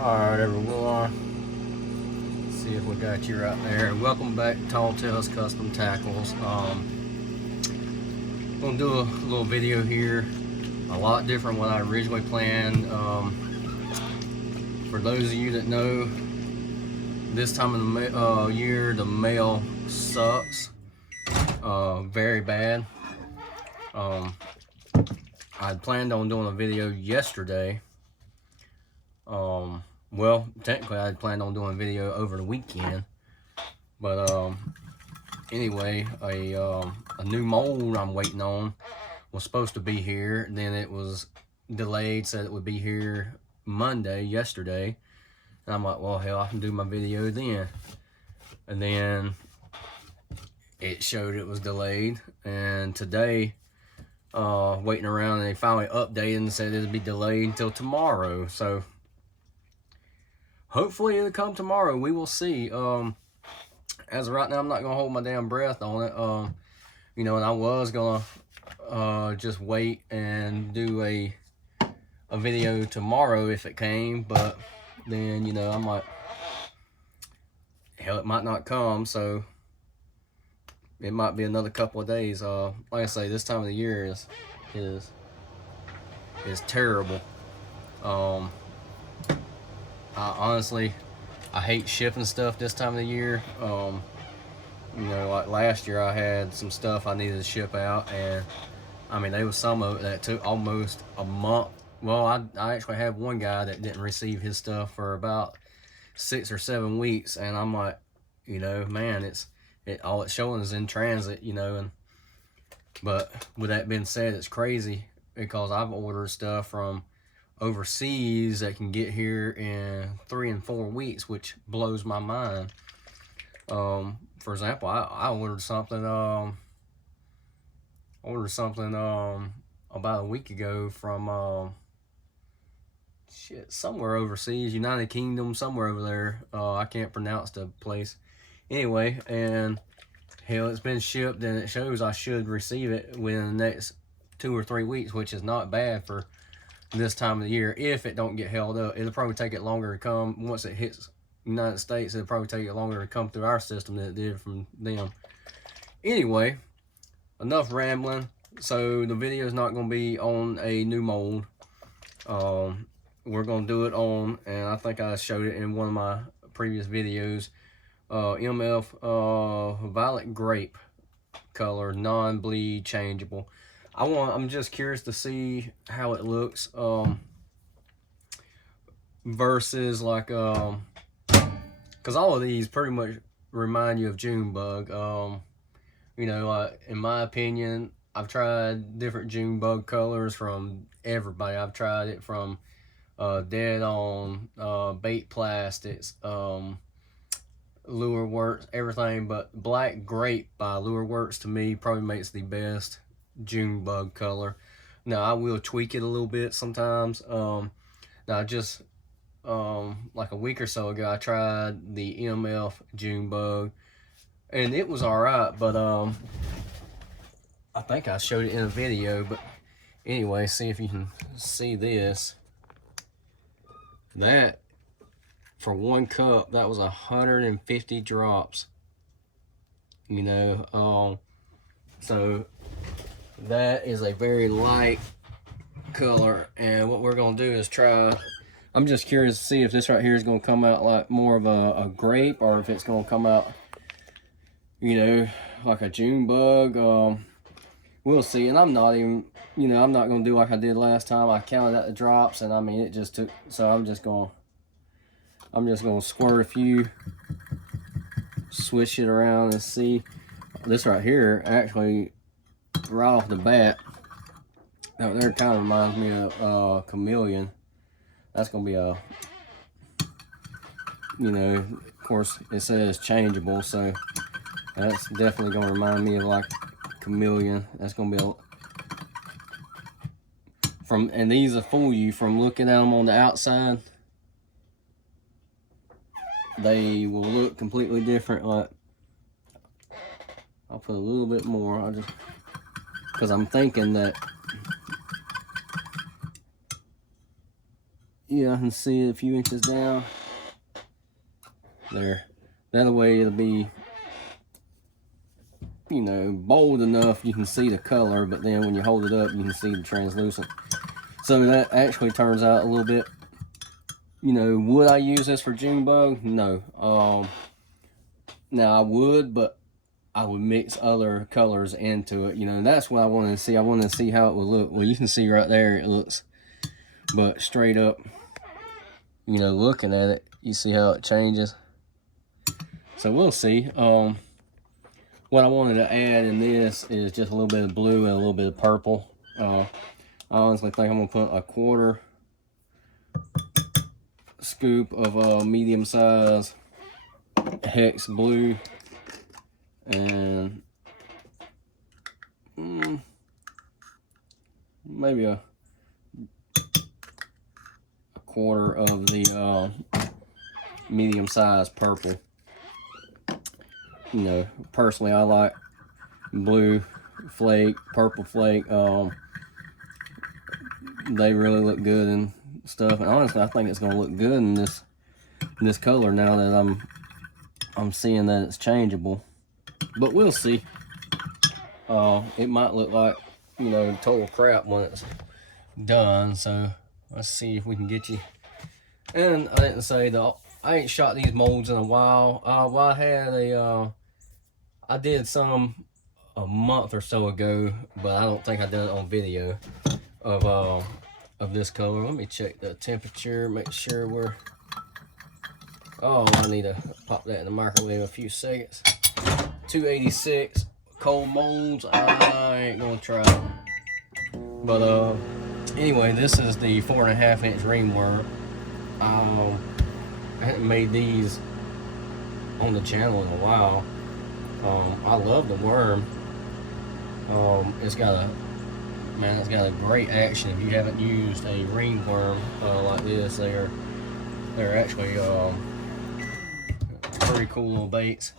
Alright everyone, let's see if we got you right there. Welcome back to Tall Tales Custom Tackles. Gonna do a little video here, a lot different than what I originally planned. For those of you that know, this time of the year the mail sucks very bad. I planned on doing a video yesterday. Well, technically I had planned on doing a video over the weekend, but anyway, a new mold I'm waiting on was supposed to be here, then it was delayed, said it would be here Monday, yesterday, and I'm like, well, hell, I can do my video then. And then it showed it was delayed, and today waiting around, and they finally updated and said it'd be delayed until tomorrow. So hopefully it'll come tomorrow. We will see. As of right now, I'm not gonna hold my damn breath on it. You know, and I was gonna just wait and do a video tomorrow if it came, but then, you know, I'm like, hell, it might not come, so it might be another couple of days. Like I say, this time of the year is terrible. Honestly, I hate shipping stuff this time of the year. You know, like last year I had some stuff I needed to ship out, and I mean, there was some of it that took almost a month. Well, I actually had one guy that didn't receive his stuff for about 6 or 7 weeks, and I'm like, you know, man, all it's showing is in transit, you know. And but with that being said, it's crazy because I've ordered stuff from overseas that can get here in 3 and 4 weeks, which blows my mind. For example, I ordered something about a week ago from somewhere overseas, United Kingdom, somewhere over there. I can't pronounce the place. Anyway, and hell, it's been shipped, and it shows I should receive it within the next 2 or 3 weeks, which is not bad for this time of the year. If it don't get held up, it'll probably take it longer to come. Once it hits United States, it'll probably take it longer to come through our system than it did from them. Anyway, enough rambling. So the video is not going to be on a new mold. We're going to do it on, and I think I showed it in one of my previous videos, MF Violet Grape color, non-bleed, changeable. I'm just curious to see how it looks versus like because all of these pretty much remind you of Junebug. You know, in my opinion, I've tried different Junebug colors from everybody. I've tried it from Dead On, Bait Plastics, Lure Works, everything, but Black Grape by Lure Works to me probably makes the best Junebug color. Now I will tweak it a little bit sometimes. Now just like a week or so ago, I tried the MF Junebug, and it was alright, but I think I showed it in a video. But anyway, see if you can see this. That, for 1 cup, that was 150 drops, you know. So that is a very light color, and what we're gonna do is try, I'm just curious to see if this right here is gonna come out like more of a grape, or if it's gonna come out, you know, like a Junebug. We'll see. And I'm not even, you know, I'm not gonna do like I did last time. I counted out the drops, and I mean, it just took, so I'm just gonna squirt a few, switch it around, and see. This right here, actually, right off the bat, that there kind of reminds me of Chameleon. That's gonna be a, you know, of course it says changeable, so that's definitely gonna remind me of like Chameleon. That's gonna be and these will fool you from looking at them on the outside. They will look completely different. Like, I'll put a little bit more, because I'm thinking that Yeah, I can see it a few inches down. There. That way it'll be, you know, bold enough you can see the color, but then when you hold it up, you can see the translucent. So that actually turns out a little bit, you know, would I use this for Junebug? No. Now I would, but I would mix other colors into it, you know, and that's what I wanted to see. I wanted to see how it would look. Well, you can see right there it looks, but straight up, you know, looking at it, you see how it changes. So we'll see. What I wanted to add in this is just a little bit of blue and a little bit of purple. I honestly think I'm gonna put a 1/4 scoop of medium size hex blue and maybe a 1/4 of the medium size purple. You know, personally I like blue flake, purple flake. They really look good and stuff, and honestly I think it's gonna look good in this color now that I'm seeing that it's changeable. But we'll see. It might look like, you know, total crap when it's done, so let's see if we can get you. And I didn't say that I ain't shot these molds in a while. Well, I had I did some a month or so ago, but I don't think I did it on video of this color. Let me check the temperature, make sure we're. Oh, I need to pop that in the microwave a few seconds. 286 cold molds. I ain't gonna try it. But anyway, this is the 4.5 inch ringworm. I haven't made these on the channel in a while. I love the worm. It's got a great action. If you haven't used a ringworm like this, they're actually pretty cool little baits.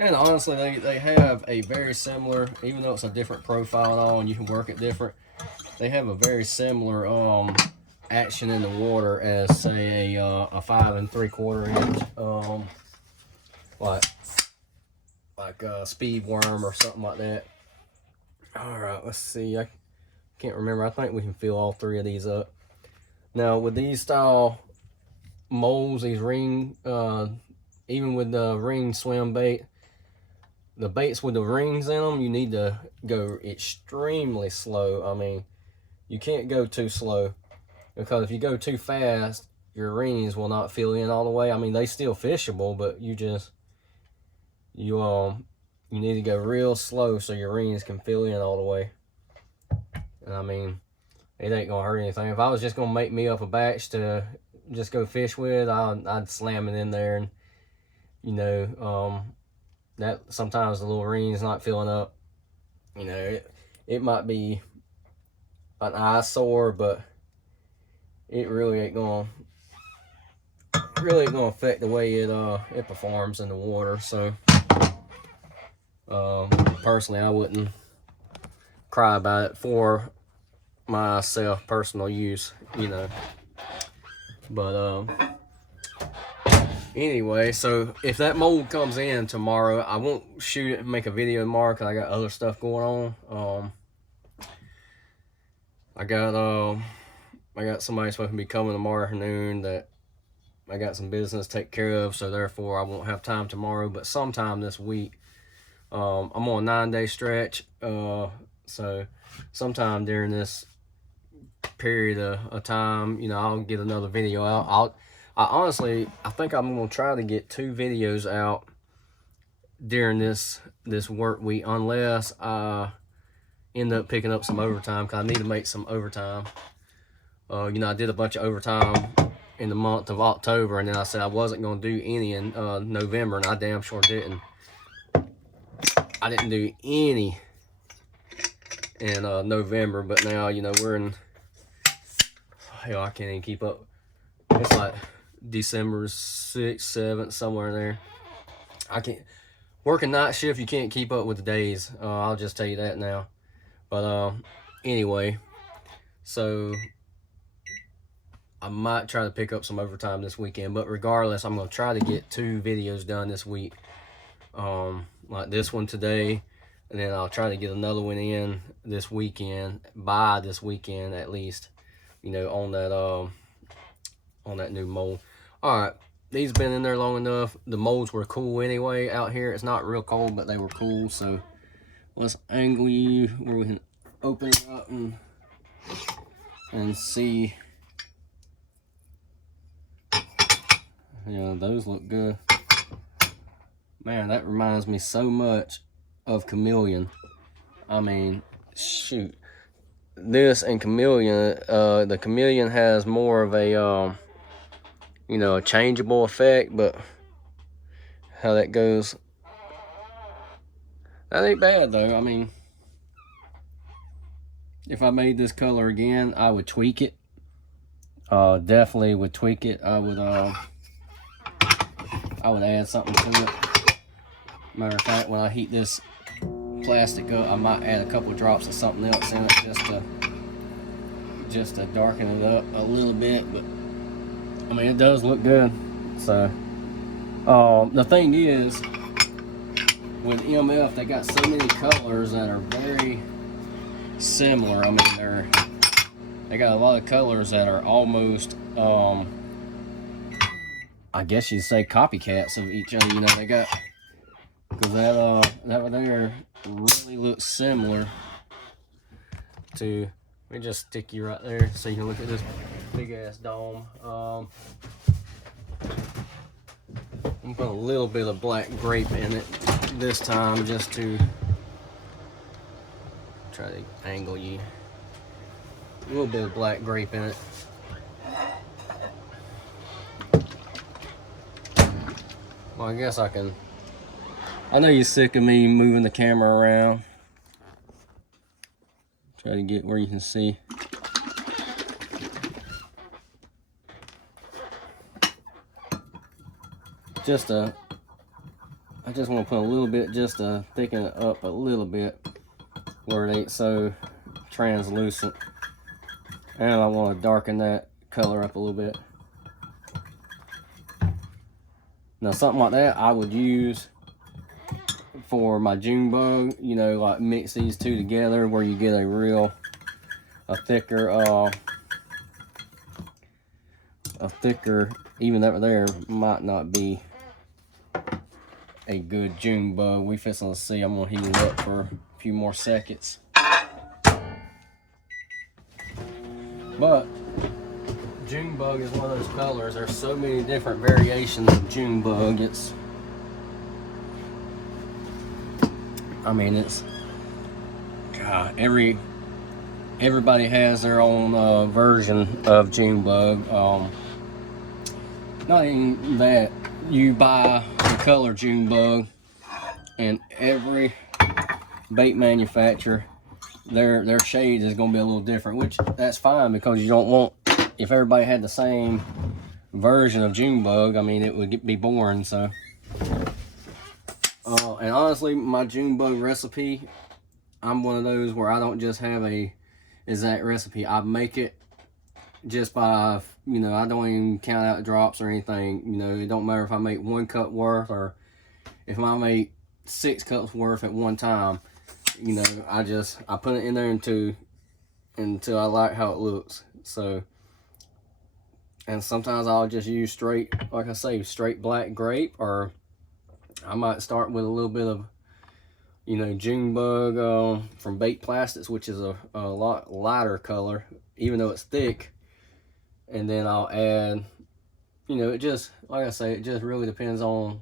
And honestly, they have a very similar, even though it's a different profile and all, and you can work it different, they have a very similar action in the water as, say, a 5 3/4 inch, like a speed worm or something like that. All right, let's see. I can't remember. I think we can fill all 3 of these up. Now, with these style molds, these ring, even with the ring swim bait, the baits with the rings in them, you need to go extremely slow. I mean, you can't go too slow, because if you go too fast, your rings will not fill in all the way. I mean, they still fishable, but you need to go real slow so your rings can fill in all the way. And I mean, it ain't gonna hurt anything. If I was just gonna make me up a batch to just go fish with, I'd slam it in there, and you know, that sometimes the little ring's not filling up. You know, it might be an eyesore, but it really ain't gonna affect the way it performs in the water. So personally, I wouldn't cry about it for myself, personal use, you know. But anyway, so if that mold comes in tomorrow, I won't shoot it and make a video tomorrow because I got other stuff going on. I got somebody supposed to be coming tomorrow afternoon that I got some business to take care of, so therefore I won't have time tomorrow, but sometime this week. I'm on a 9-day stretch, so sometime during this period of time, you know, I'll get another video out. I honestly think I'm gonna try to get 2 videos out during this work week, unless I end up picking up some overtime, because I need to make some overtime. You know, I did a bunch of overtime in the month of October, and then I said I wasn't gonna do any in November, and I damn sure didn't. I didn't do any in November, but now, you know, we're in, hell, I can't even keep up. It's like December 6th, 7th, somewhere in there. I can't, working night shift, you can't keep up with the days. I'll just tell you that now. But anyway, so I might try to pick up some overtime this weekend, but regardless, I'm gonna try to get 2 videos done this week. Like this one today, and then I'll try to get another one in this weekend, by this weekend at least, you know, on that new mold. All right, these been in there long enough. The molds were cool anyway out here. It's not real cold, but they were cool. So let's angle you where we can open it up and see. Yeah, those look good. Man, that reminds me so much of Chameleon. I mean, shoot. This and Chameleon, the Chameleon has more of a, you know, a changeable effect, but how that goes, that ain't bad though. I mean, if I made this color again, I would tweak it. Definitely would tweak it. I would add something to it. Matter of fact, when I heat this plastic up, I might add a couple drops of something else in it just to darken it up a little bit. But I mean, it does look good. So the thing is, with MF, they got so many colors that are very similar. I mean, they got a lot of colors that are almost I guess you'd say copycats of each other. You know, they got, because that one there really looks similar to, let me just stick you right there so you can look at this big ass dome. I'm put a little bit of black grape in it this time just to try to angle you. A little bit of black grape in it. Well, I guess I can. I know you're sick of me moving the camera around. Try to get where you can see. I just want to put a little bit just to thicken it up a little bit where it ain't so translucent. And I want to darken that color up a little bit. Now something like that I would use for my Junebug, you know, like mix these two together where you get a thicker, even that there might not be a good Junebug. We fixing to see. I'm gonna heat it up for a few more seconds. But Junebug is one of those colors. There's so many different variations of Junebug. God, everybody has their own version of Junebug. Not even that, you buy the color Junebug, and every bait manufacturer, their shade is going to be a little different, which that's fine, because you don't want, if everybody had the same version of Junebug, I mean, it would be boring. So and honestly, my Junebug recipe, I'm one of those where I don't just have a exact recipe. I make it just by, you know, I don't even count out drops or anything. You know, it don't matter if I make 1 cup worth or if I make 6 cups worth at one time. You know, I put it in there until I like how it looks. So, and sometimes I'll just use straight, like I say, straight black grape, or I might start with a little bit of, you know, Junebug from Bait Plastics, which is a lot lighter color, even though it's thick. And then I'll add, you know, it just, like I say, it just really depends on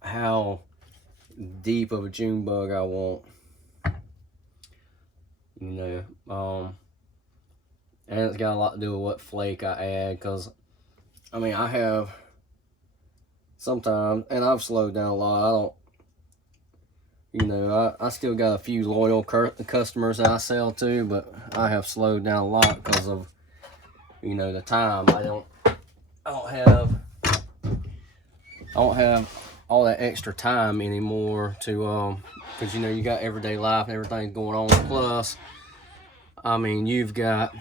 how deep of a Junebug I want. You know, and it's got a lot to do with what flake I add, because, I mean, I have sometimes, and I've slowed down a lot. You know, I still got a few loyal customers that I sell to, but I have slowed down a lot because of, you know, the time. I don't have all that extra time anymore to, because, you know, you got everyday life and everything going on. Plus, I mean, you've got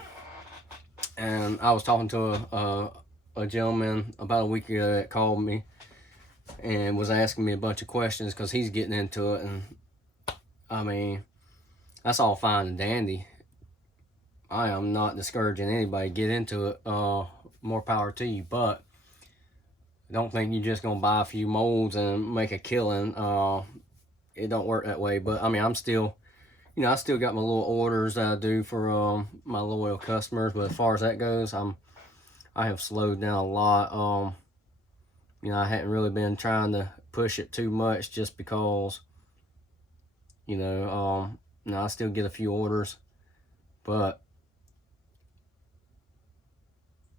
And I was talking to a gentleman about a week ago that called me and was asking me a bunch of questions because he's getting into it. And I mean, that's all fine and dandy. I am not discouraging anybody get into it. More power to you, but don't think you're just gonna buy a few molds and make a killing. It don't work that way. But I mean, I'm still, you know, I still got my little orders that I do for my loyal customers. But as far as that goes, I have slowed down a lot. You know, I hadn't really been trying to push it too much just because, you know, I still get a few orders, but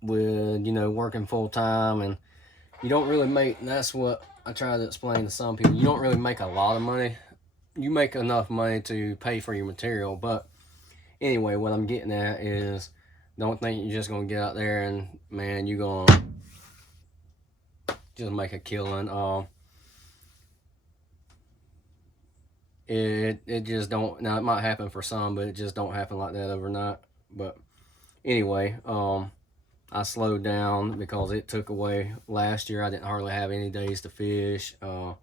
with, you know, working full time, and you don't really make, and that's what I try to explain to some people, you don't really make a lot of money. You make enough money to pay for your material, but anyway, what I'm getting at is, don't think you're just gonna get out there and, man, you're gonna just make a killing. It just don't. Now it might happen for some, but it just don't happen like that overnight. But anyway, I slowed down because it took away last year. I didn't hardly have any days to fish. You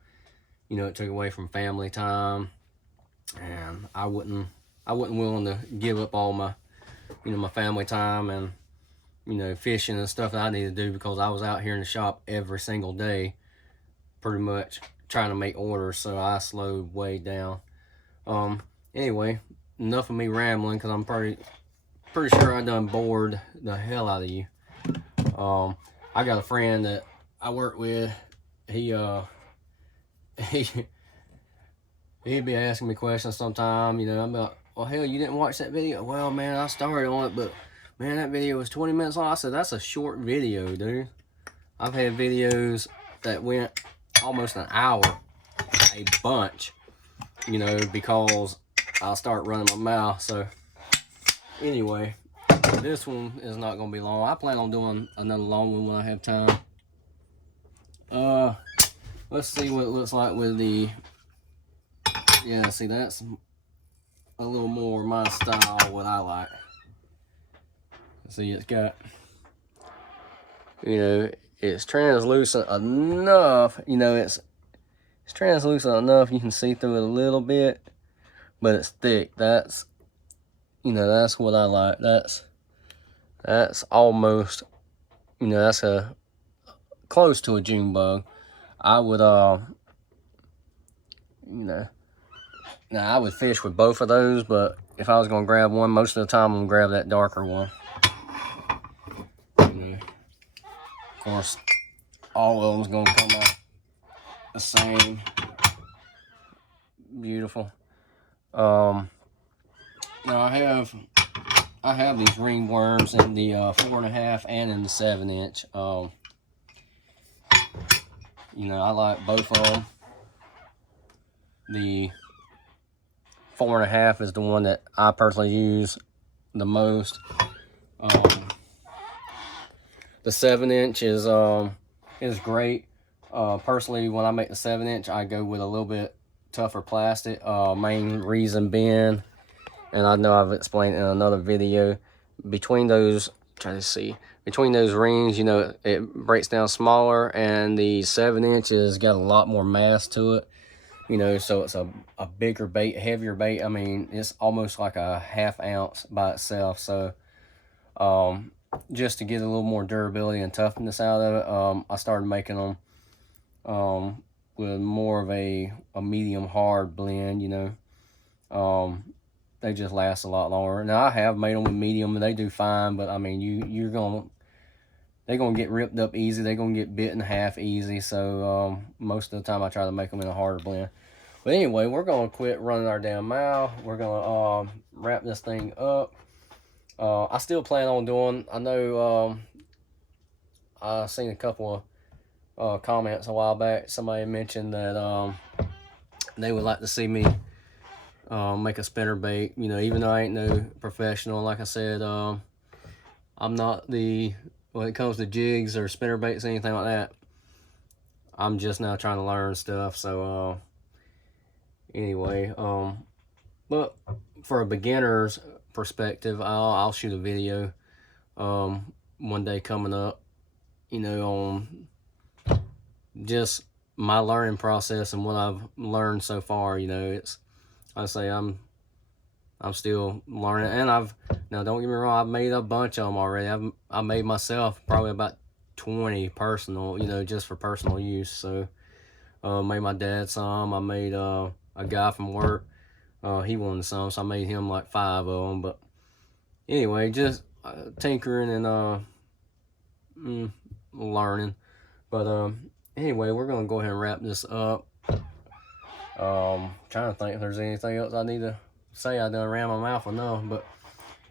know, it took away from family time, and I wasn't willing to give up all my, you know, my family time and, you know, fishing and stuff that I need to do, because I was out here in the shop every single day, pretty much trying to make orders. So I slowed way down. Anyway, enough of me rambling, because I'm pretty sure I done bored the hell out of you. I got a friend that I work with. He'd be asking me questions sometime. You know, I'm like, well, hell, you didn't watch that video? Well, man, I started on it, but man, that video was 20 minutes long. I said, that's a short video, dude. I've had videos that went almost an hour, a bunch, you know, because I'll start running my mouth. So anyway, this one is not going to be long. I plan on doing another long one when I have time. Let's see what it looks like with the, yeah, see, that's a little more my style, what I like. See, it's got, you know, it's translucent enough, you know, it's translucent enough you can see through it a little bit, but it's thick. That's, you know, that's what I like. That's almost, you know, that's a close to a Junebug. I would, you know, now I would fish with both of those, but if I was gonna grab one, most of the time I'm gonna grab that darker one. You know, of course, all of them's gonna come out the same. Beautiful. Now I have these ringworms in the 4.5 and in the 7-inch. You know, I like both of them. The 4.5 is the one that I personally use the most. The 7-inch is great. Personally, when I make the 7-inch, I go with a little bit tougher plastic. Main reason being, and I know I've explained in another video, between those, try to see, between those rings, you know, it breaks down smaller, and the 7-inch has got a lot more mass to it. You know, so it's a bigger bait, heavier bait. I mean, it's almost like a ½ ounce by itself. So, just to get a little more durability and toughness out of it, I started making them with more of a medium hard blend, you know. They just last a lot longer. Now, I have made them with medium, and they do fine, but I mean, they're gonna get ripped up easy. They're gonna get bit in half easy. So most of the time I try to make them in a harder blend. But anyway, we're gonna quit running our damn mouth. We're gonna wrap this thing up. I still plan on doing, I know I seen a couple of comments a while back. Somebody mentioned that they would like to see me make a spinner bait. You know, even though I ain't no professional, like I said, I'm not when it comes to jigs or spinner baits, anything like that, I'm just now trying to learn stuff. So anyway, but for a beginner's perspective, I'll shoot a video one day coming up, you know, on just my learning process and what I've learned so far. You know, it's, I say I'm still learning, and now don't get me wrong, I've made a bunch of them already. I made myself probably about 20 personal, you know, just for personal use. So made my dad some. I made a guy from work, he wanted some, so I made him like 5 of them. But anyway, just tinkering and learning. But anyway, we're gonna go ahead and wrap this up. Trying to think if there's anything else I need to say. I done ran my mouth enough. But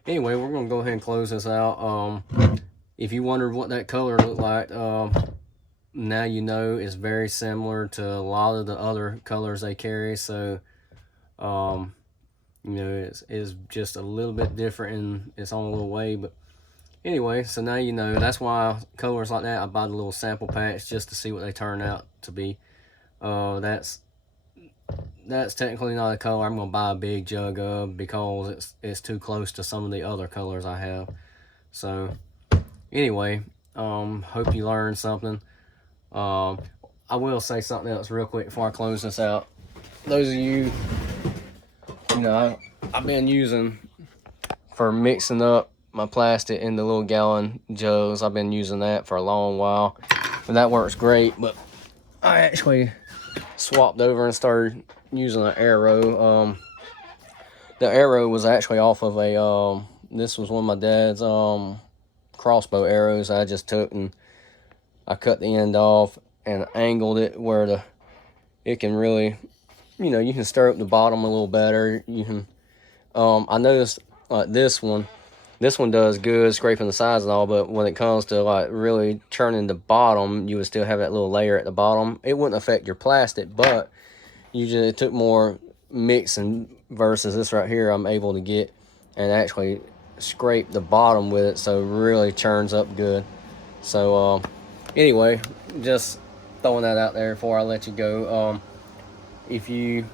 anyway, we're gonna go ahead and close this out. If you wondered what that color looked like, now you know. It's very similar to a lot of the other colors they carry. So you know, it's just a little bit different in its own little way. But anyway, so now you know. That's why colors like that, I buy the little sample packs just to see what they turn out to be. That's technically not a color I'm gonna buy a big jug of, because it's too close to some of the other colors I have. So anyway, hope you learned something. I will say something else real quick before I close this out. Those of you, you know, I've been using, for mixing up my plastic in the little gallon jugs, I've been using that for a long while, and that works great. But I actually swapped over and started using an arrow. The arrow was actually off of a this was one of my dad's crossbow arrows. I just took and I cut the end off and angled it where it can really, you know, you can stir up the bottom a little better. You can I noticed like this one does good scraping the sides and all, but when it comes to like really churning the bottom, you would still have that little layer at the bottom. It wouldn't affect your plastic, but usually it took more mixing versus this right here. I'm able to get and actually scrape the bottom with it, so it really churns up good. So anyway, just throwing that out there before I let you go. If you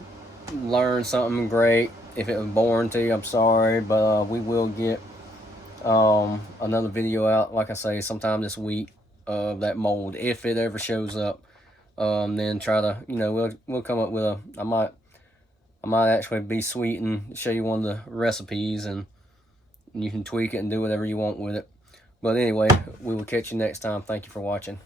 learned something, great. If it was boring to you, I'm sorry, but we will get another video out, like I say, sometime this week of that mold, if it ever shows up. Then try to, you know, we'll come up with I might actually be sweet and show you one of the recipes, and you can tweak it and do whatever you want with it. But anyway, we will catch you next time. Thank you for watching.